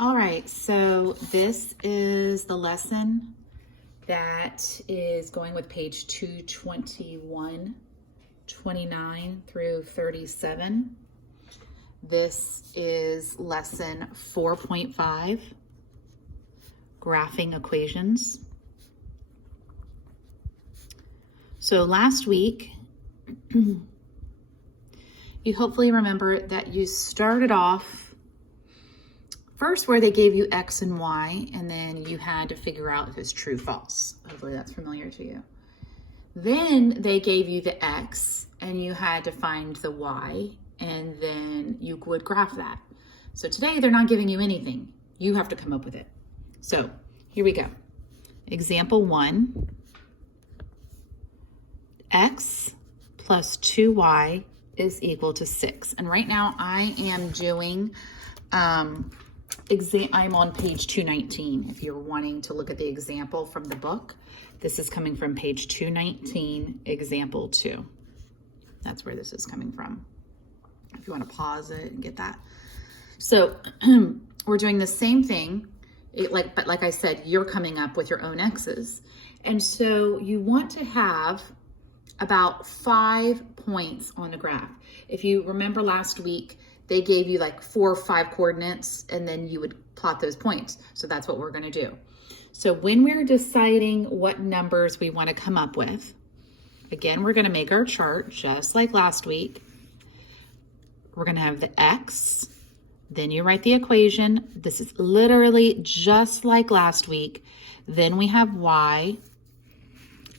All right, so this is the lesson that is going with page 221, 29 through 37. This is lesson 4.5, graphing equations. So last week, you hopefully remember that you started off first where they gave you X and Y, and then you had to figure out if it's true, false. Hopefully that's familiar to you. Then they gave you the X, and you had to find the Y, and then you would graph that. So today they're not giving you anything. You have to come up with it. So here we go. Example 1, X plus 2Y is equal to 6. And right now I am doing, I'm on page 219. If you're wanting to look at the example from the book, this is coming from page 219, example 2. That's where this is coming from. If you want to pause it and get that. So we're doing the same thing, but like I said, you're coming up with your own X's. And so you want to have about 5 points on the graph. If you remember last week, they gave you like 4 or 5 coordinates, and then you would plot those points. So that's what we're going to do. So when we're deciding what numbers we want to come up with, again, we're going to make our chart just like last week. We're going to have the X, then you write the equation. This is literally just like last week. Then we have Y,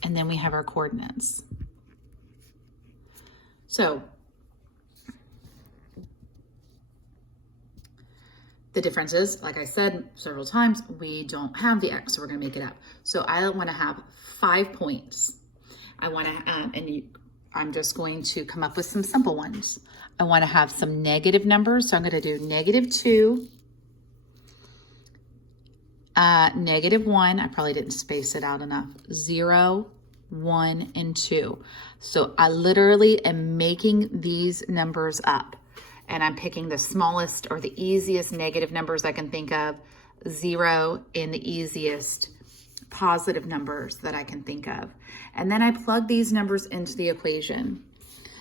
and then we have our coordinates. So the difference is, like I said several times, we don't have the X, so we're going to make it up. So I want to have 5 points. I want to, I'm just going to come up with some simple ones. I want to have some negative numbers, so I'm going to do -2, -1. I probably didn't space it out enough. 0, 1, and 2. So I literally am making these numbers up. And I'm picking the smallest or the easiest negative numbers I can think of, 0, and the easiest positive numbers that I can think of. And then I plug these numbers into the equation.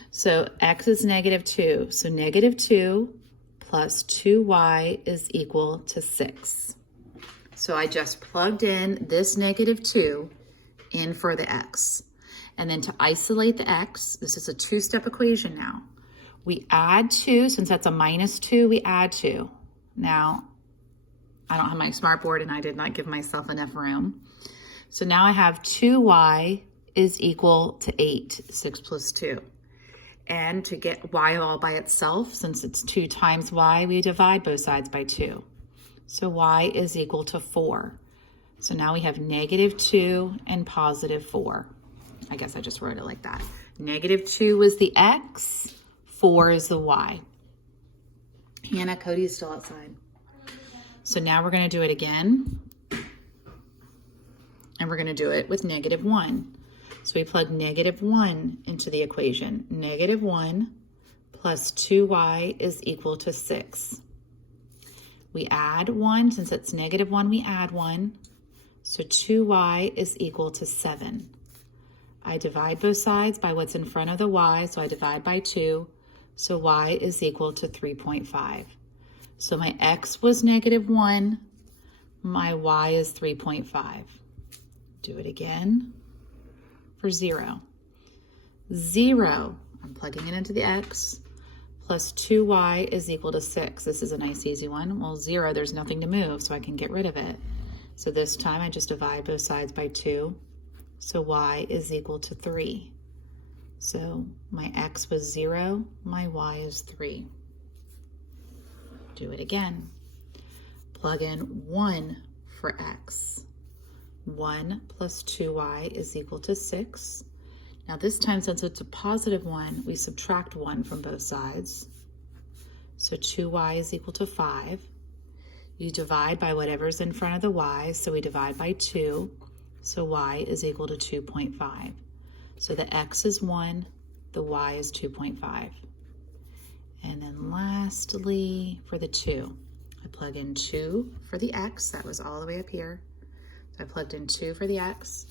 So X is -2. So -2 plus 2Y is equal to 6. So I just plugged in this -2 in for the X. And then to isolate the X, this is a 2-step equation now. We add 2, since that's a -2, we add 2. Now, I don't have my smartboard and I did not give myself enough room. So now I have 2Y is equal to 8, 6 plus 2. And to get Y all by itself, since it's 2 times Y, we divide both sides by 2. So Y is equal to 4. So now we have -2 and +4. I guess I just wrote it like that. -2 is the X. 4 is the Y. Hannah, Cody is still outside. So now we're going to do it again. And we're going to do it with -1. So we plug -1 into the equation. -1 plus 2Y is equal to 6. We add 1. Since it's -1, we add 1. So 2Y is equal to 7. I divide both sides by what's in front of the Y. So I divide by 2. So Y is equal to 3.5. So my X was -1, my Y is 3.5. Do it again for 0. 0, I'm plugging it into the X, plus 2Y is equal to 6. This is a nice easy one. Well, 0, there's nothing to move, so I can get rid of it. So this time I just divide both sides by 2. So Y is equal to 3. So my X was 0, my Y is 3. Do it again. Plug in 1 for X. 1 plus 2Y is equal to 6. Now this time, since it's a +1, we subtract 1 from both sides. So 2Y is equal to 5. You divide by whatever's in front of the Y, so we divide by 2. So Y is equal to 2.5. So the X is 1, the Y is 2.5. And then lastly, for the 2, I plug in 2 for the x, that was all the way up here. So I plugged in 2 for the x,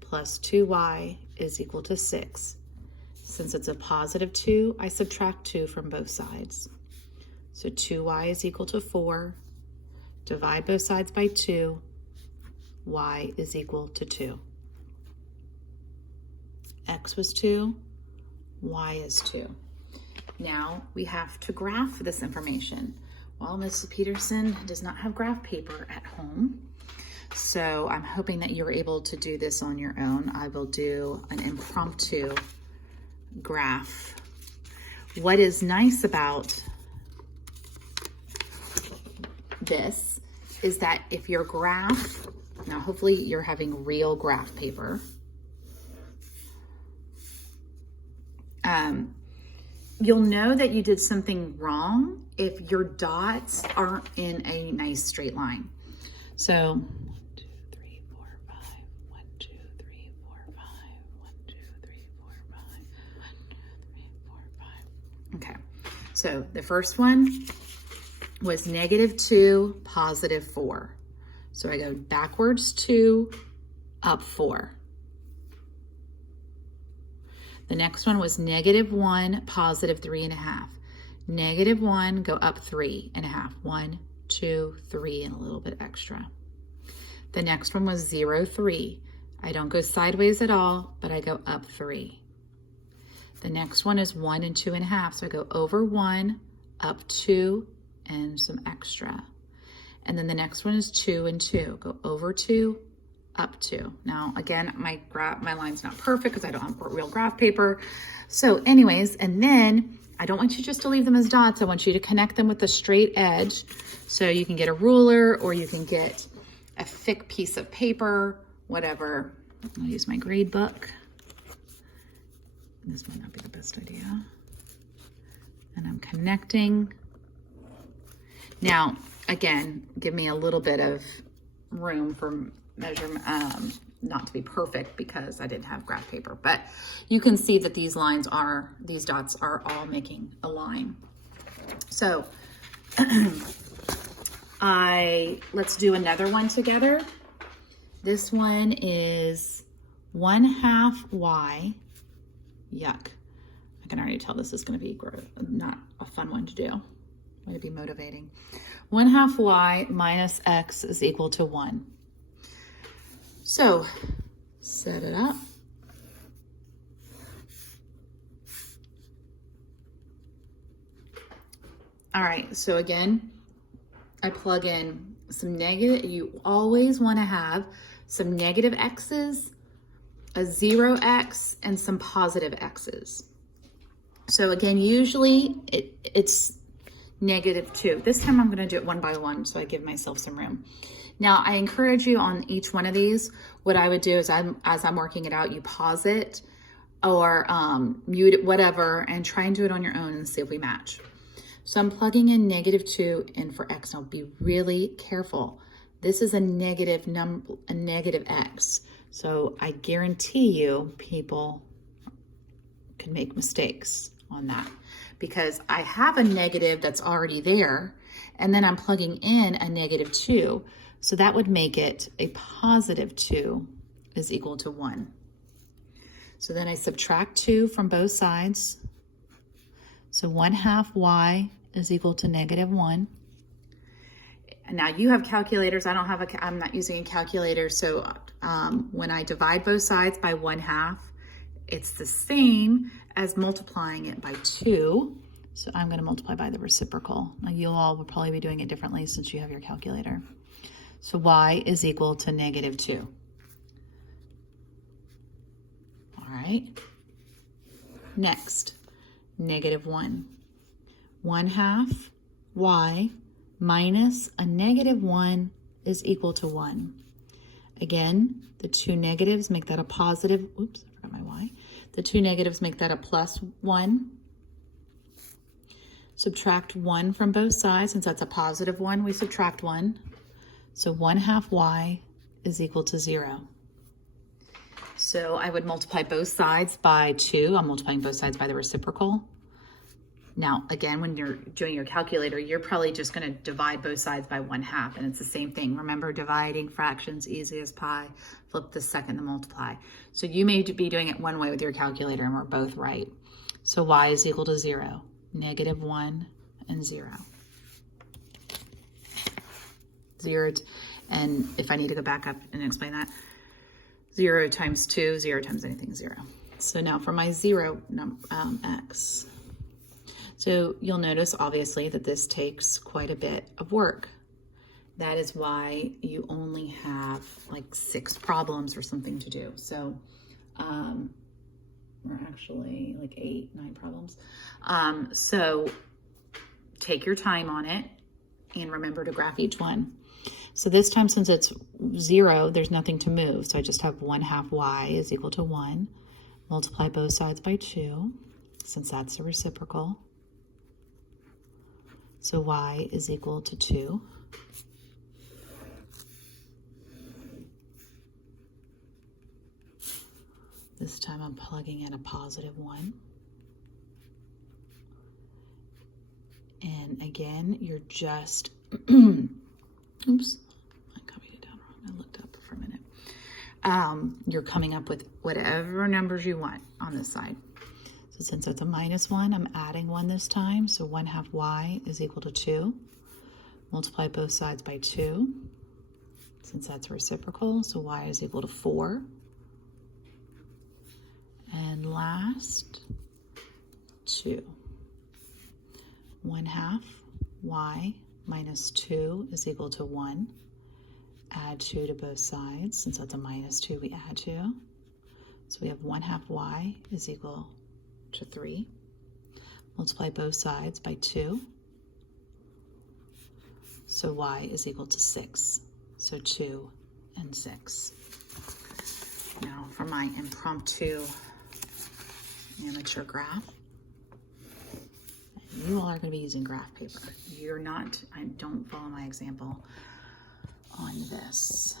plus 2y is equal to 6. Since it's a positive 2, I subtract 2 from both sides. So 2y is equal to 4. Divide both sides by 2. Y is equal to 2. X was 2. Y is 2. Now we have to graph this information. Well, Mrs. Peterson does not have graph paper at home. So I'm hoping that you're able to do this on your own. I will do an impromptu graph. What is nice about this is that if your graph, now hopefully you're having real graph paper. You'll know that you did something wrong if your dots aren't in a nice straight line. So 1, 2, 3, 4, 5, 1, 2, 3, 4, 5, 1, 2, 3, 4, 5, 1, 2, 3, 4, 5. Okay, so the first one was -2, +4. So I go backwards 2, up 4. The next one was -1, +3.5. -1, go up 3.5. 1, 2, 3, and a little bit extra. The next one was 0, 3. I don't go sideways at all, but I go up 3. The next one is 1 and 2.5. So I go over 1, up 2, and some extra. And then the next one is 2 and 2. Go over 2, up 2. Now, again, my line's not perfect because I don't have real graph paper. So anyways, and then I don't want you just to leave them as dots. I want you to connect them with a straight edge. So you can get a ruler or you can get a thick piece of paper, whatever. I'll use my grade book. This might not be the best idea. And I'm connecting. Now, again, give me a little bit of room for measurement, not to be perfect because I didn't have graph paper, but you can see that these dots are all making a line. So let's do another one together. This one is 1/2 y. Yuck. I can already tell this is going to be not a fun one to do. Might be motivating. 1/2 y minus x is equal to 1. So set it up. All right, so again, I plug in some negative. You always want to have some negative x's, a 0x, and some positive x's. So again, usually it's -2. This time I'm going to do it one by one so I give myself some room. Now I encourage you on each one of these, what I would do is as I'm working it out, you pause it or mute it, whatever, and try and do it on your own and see if we match. So I'm plugging in -2 in for x. Now be really careful. This is a negative number, a negative x. So I guarantee you people can make mistakes on that because I have a negative that's already there and then I'm plugging in a -2. So that would make it a +2 is equal to 1. So then I subtract 2 from both sides. So 1/2 y is equal to -1. And now you have calculators. I'm not using a calculator. So when I divide both sides by 1/2, it's the same as multiplying it by 2. So I'm going to multiply by the reciprocal. Now you all will probably be doing it differently since you have your calculator. So y is equal to -2. All right. Next, -1. 1/2 y minus a -1 is equal to 1. Again, the two negatives make that a positive. Oops, I forgot my y. The two negatives make that a +1. Subtract 1 from both sides. Since that's a +1, we subtract 1. So 1/2 y is equal to 0. So I would multiply both sides by 2. I'm multiplying both sides by the reciprocal. Now, again, when you're doing your calculator, you're probably just going to divide both sides by 1/2, and it's the same thing. Remember, dividing fractions, easy as pie. Flip the second to multiply. So you may be doing it one way with your calculator, and we're both right. So y is equal to 0, -1 and 0. 0, and if I need to go back up and explain that, 0 times 2, 0 times anything, 0. So now for my 0 x. So you'll notice, obviously, that this takes quite a bit of work. That is why you only have like 6 problems or something to do. So, or actually like 8, 9 problems. So take your time on it and remember to graph each one. So this time, since it's 0, there's nothing to move. So I just have 1/2 y is equal to 1. Multiply both sides by 2, since that's a reciprocal. So y is equal to 2. This time I'm plugging in a +1. And again, you're just, oops, I copied it down wrong. I looked up for a minute. You're coming up with whatever numbers you want on this side. So since it's a -1, I'm adding 1 this time. So 1/2 y is equal to 2. Multiply both sides by 2, since that's reciprocal. So y is equal to 4. And last, 2. 1/2 y minus 2 is equal to 1. Add 2 to both sides. Since that's a -2, we add 2. So we have 1/2 y is equal to 3. Multiply both sides by 2. So y is equal to 6. So 2 and 6. Now for my impromptu amateur graph. And you all are going to be using graph paper. You're not, don't follow my example on this.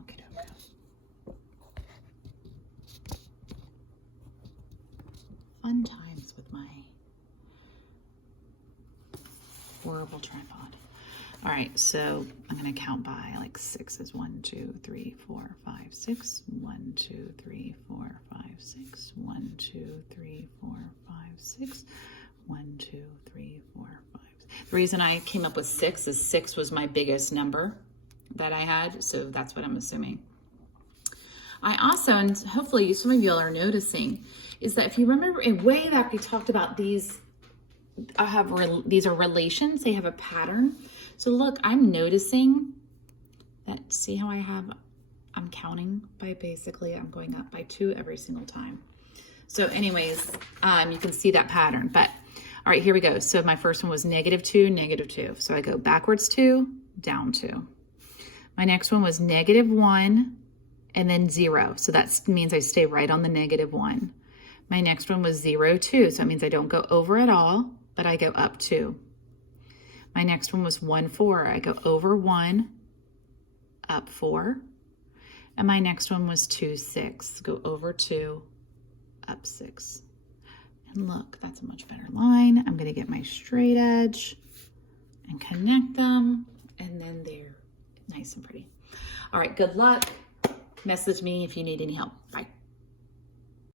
Okay. Fun times with my horrible tripod. All right, so I'm going to count by like 6 is 1, 2, 3, 4, 5, 6. 1, 2, 3, 4, 5, 6. 1, 2, 3, 4, 5, 6. 1, 2, 3, 4, 5. The reason I came up with 6 is 6 was my biggest number that I had, so that's what I'm assuming. I also, and hopefully some of you all are noticing, is that if you remember in way back we talked about these, these are relations, they have a pattern. So look, I'm noticing that, see how I'm counting by basically, I'm going up by 2 every single time. So anyways, you can see that pattern, but all right, here we go. So my first one was -2, -2. So I go backwards 2, down 2. My next one was -1 and then 0. So that means I stay right on the -1. My next one was 0, 2. So that means I don't go over at all, but I go up 2. My next one was 1, 4. I go over 1, up 4. And my next one was 2, 6. Go over 2, up 6. And look, that's a much better line. I'm going to get my straight edge and connect them. And then they're nice and pretty. All right, good luck. Message me if you need any help. Bye.